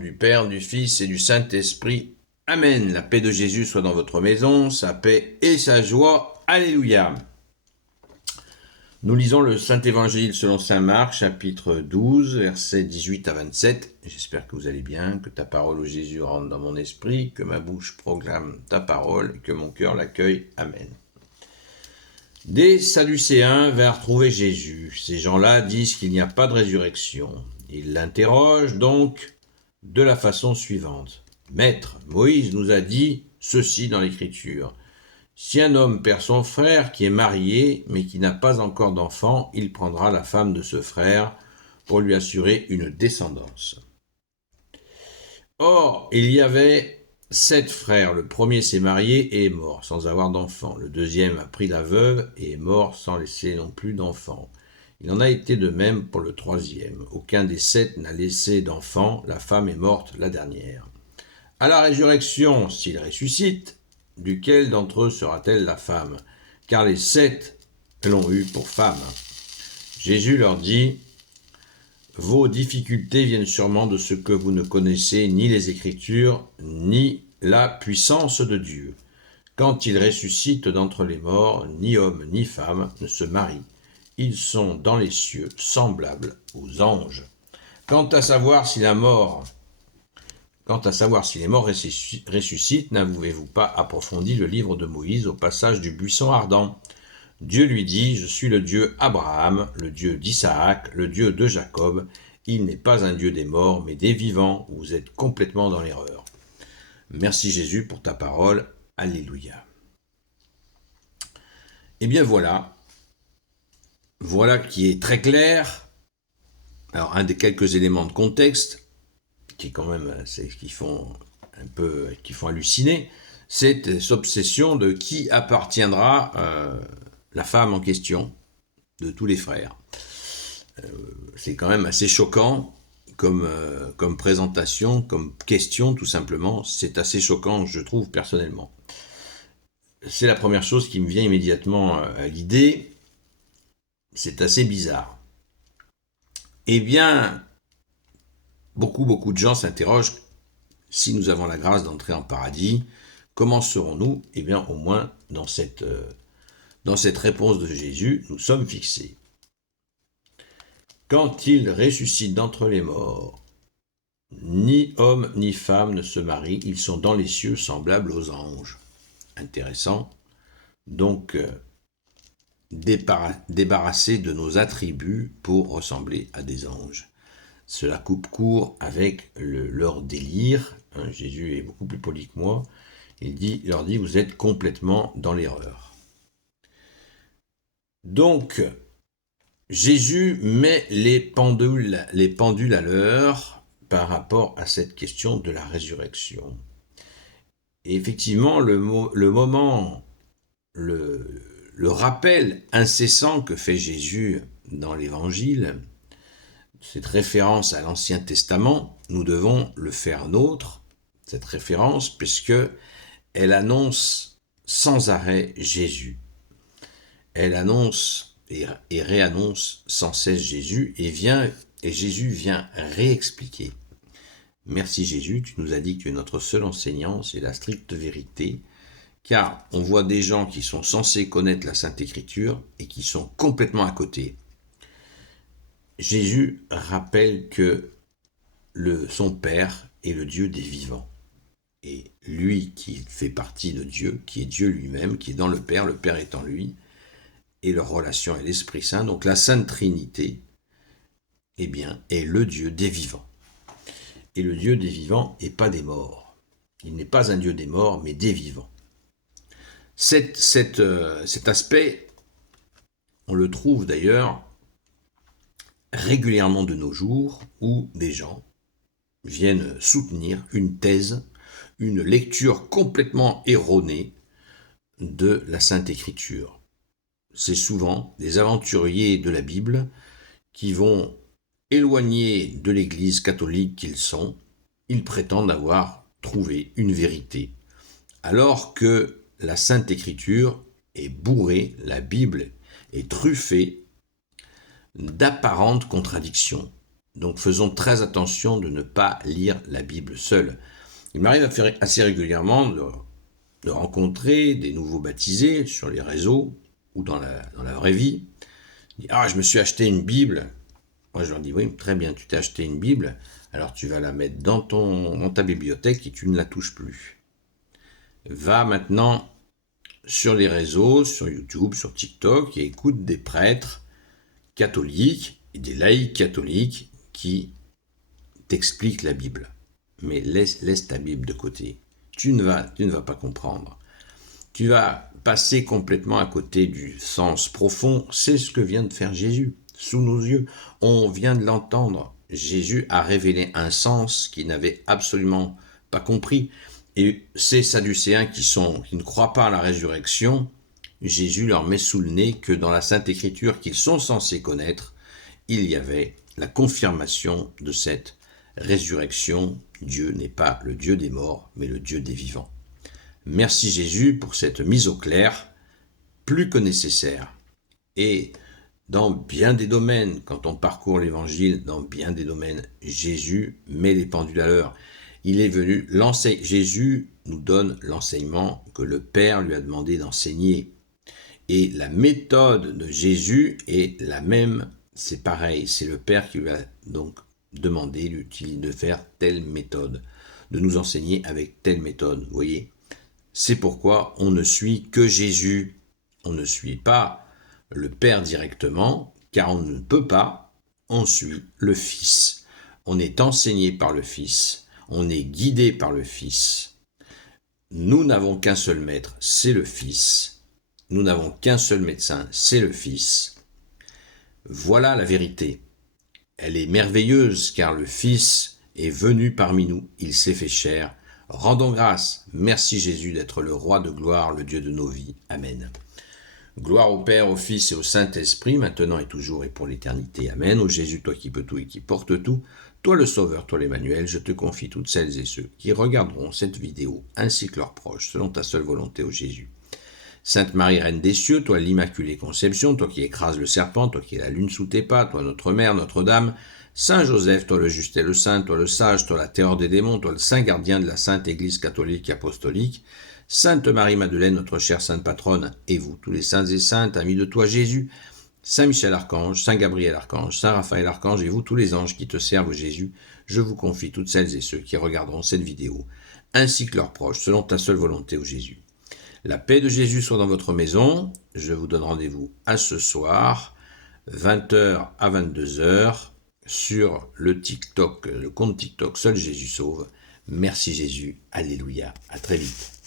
du Père, du Fils et du Saint-Esprit. Amen. La paix de Jésus soit dans votre maison, sa paix et sa joie. Alléluia. Nous lisons le Saint-Évangile selon saint Marc, chapitre 12, versets 18 à 27. J'espère que vous allez bien, que ta parole, ô Jésus, rentre dans mon esprit, que ma bouche proclame ta parole et que mon cœur l'accueille. Amen. Des Sadducéens vinrent trouver Jésus. Ces gens-là disent qu'il n'y a pas de résurrection. Ils l'interrogent donc de la façon suivante. « Maître, Moïse nous a dit ceci dans l'Écriture. Si un homme perd son frère qui est marié, mais qui n'a pas encore d'enfant, il prendra la femme de ce frère pour lui assurer une descendance. Or, il y avait 7 frères. Le premier s'est marié et est mort sans avoir d'enfant. Le deuxième a pris la veuve et est mort sans laisser non plus d'enfant. Il en a été de même pour le troisième. Aucun des 7 n'a laissé d'enfant. La femme est morte la dernière. À la résurrection, s'il ressuscite, duquel d'entre eux sera-t-elle la femme? Car les 7 l'ont eue pour femme. Jésus leur dit, « Vos difficultés viennent sûrement de ce que vous ne connaissez ni les Écritures, ni la puissance de Dieu. Quand il ressuscite d'entre les morts, ni homme ni femme ne se marient. Ils sont dans les cieux, semblables aux anges. Quant à savoir si les morts ressuscitent, n'avez-vous pas approfondi le livre de Moïse au passage du buisson ardent? Dieu lui dit, je suis le Dieu Abraham, le Dieu d'Isaac, le Dieu de Jacob. Il n'est pas un Dieu des morts, mais des vivants. Vous êtes complètement dans l'erreur. Merci Jésus pour ta parole. Alléluia. Eh bien voilà qui est très clair. Alors un des quelques éléments de contexte, qui est quand même, qui font halluciner, c'est cette obsession de qui appartiendra la femme en question de tous les frères. C'est quand même assez choquant comme présentation, comme question tout simplement. C'est assez choquant, je trouve personnellement. C'est la première chose qui me vient immédiatement à l'idée. C'est assez bizarre. Eh bien, beaucoup de gens s'interrogent, si nous avons la grâce d'entrer en paradis, comment serons-nous? Eh bien, au moins, dans cette réponse de Jésus, nous sommes fixés. Quand il ressuscite d'entre les morts, ni homme ni femme ne se marient, ils sont dans les cieux semblables aux anges. Intéressant. Donc, débarrasser de nos attributs pour ressembler à des anges. Cela coupe court avec leur délire. Jésus est beaucoup plus poli que moi. Il leur dit, vous êtes complètement dans l'erreur. Donc, Jésus met les pendules à l'heure par rapport à cette question de la résurrection. Et effectivement, le rappel incessant que fait Jésus dans l'Évangile, cette référence à l'Ancien Testament, nous devons le faire nôtre, cette référence, puisque elle annonce sans arrêt Jésus. Elle annonce et réannonce sans cesse Jésus, et Jésus vient réexpliquer. Merci Jésus, tu nous as dit que tu es notre seul enseignant, c'est la stricte vérité, car on voit des gens qui sont censés connaître la Sainte Écriture et qui sont complètement à côté. Jésus rappelle que son Père est le Dieu des vivants. Et lui qui fait partie de Dieu, qui est Dieu lui-même, qui est dans le Père est en lui, et leur relation est l'Esprit Saint, donc la Sainte Trinité, eh bien, est le Dieu des vivants. Et le Dieu des vivants et pas des morts. Il n'est pas un Dieu des morts, mais des vivants. Cet aspect, on le trouve d'ailleurs régulièrement de nos jours, où des gens viennent soutenir une thèse, une lecture complètement erronée de la Sainte Écriture. C'est souvent des aventuriers de la Bible qui vont éloigner de l'Église catholique qu'ils sont. Ils prétendent avoir trouvé une vérité, alors que la Sainte Écriture est bourrée, la Bible est truffée d'apparentes contradictions. Donc faisons très attention de ne pas lire la Bible seule. Il m'arrive à faire assez régulièrement de rencontrer des nouveaux baptisés sur les réseaux ou dans la vraie vie. Ils disent, ah, je me suis acheté une Bible. Moi, je leur dis, oui, très bien, tu t'es acheté une Bible, alors tu vas la mettre dans ta bibliothèque et tu ne la touches plus. Va maintenant sur les réseaux, sur YouTube, sur TikTok, et écoute des prêtres catholiques et des laïcs catholiques qui t'expliquent la Bible. Mais laisse ta Bible de côté. Tu ne vas pas comprendre. Tu vas passer complètement à côté du sens profond. C'est ce que vient de faire Jésus, sous nos yeux. On vient de l'entendre. Jésus a révélé un sens qu'il n'avait absolument pas compris. Et ces Sadducéens qui ne croient pas à la résurrection, Jésus leur met sous le nez que dans la Sainte Écriture qu'ils sont censés connaître, il y avait la confirmation de cette résurrection. Dieu n'est pas le Dieu des morts, mais le Dieu des vivants. Merci Jésus pour cette mise au clair, plus que nécessaire. Et dans bien des domaines, quand on parcourt l'Évangile, dans bien des domaines, Jésus met les pendules à l'heure. Il est venu, Jésus nous donne l'enseignement que le Père lui a demandé d'enseigner. Et la méthode de Jésus est la même, c'est pareil, c'est le Père qui lui a donc demandé de faire telle méthode, de nous enseigner avec telle méthode, vous voyez. C'est pourquoi on ne suit que Jésus, on ne suit pas le Père directement, car on ne peut pas, on suit le Fils. On est enseigné par le Fils, on est guidé par le Fils. Nous n'avons qu'un seul maître, c'est le Fils. Nous n'avons qu'un seul médecin, c'est le Fils. Voilà la vérité. Elle est merveilleuse, car le Fils est venu parmi nous, il s'est fait chair. Rendons grâce. Merci Jésus d'être le roi de gloire, le Dieu de nos vies. Amen. Gloire au Père, au Fils et au Saint-Esprit, maintenant et toujours et pour l'éternité. Amen. Ô Jésus, toi qui peux tout et qui portes tout, toi le Sauveur, toi l'Emmanuel, je te confie toutes celles et ceux qui regarderont cette vidéo, ainsi que leurs proches, selon ta seule volonté, ô Jésus. Sainte Marie, Reine des cieux, toi l'Immaculée Conception, toi qui écrases le serpent, toi qui es la lune sous tes pas, toi notre Mère, Notre-Dame, Saint Joseph, toi le juste et le saint, toi le sage, toi la terreur des démons, toi le saint gardien de la Sainte Église catholique et apostolique, Sainte Marie-Madeleine, notre chère Sainte Patronne, et vous, tous les saints et saintes, amis de toi Jésus, Saint Michel Archange, Saint Gabriel Archange, Saint Raphaël Archange, et vous, tous les anges qui te servent Jésus, je vous confie toutes celles et ceux qui regarderont cette vidéo, ainsi que leurs proches, selon ta seule volonté, ô Jésus. La paix de Jésus soit dans votre maison. Je vous donne rendez-vous à ce soir, 20h à 22h, sur le TikTok, le compte TikTok Seul Jésus Sauve. Merci Jésus. Alléluia. À très vite.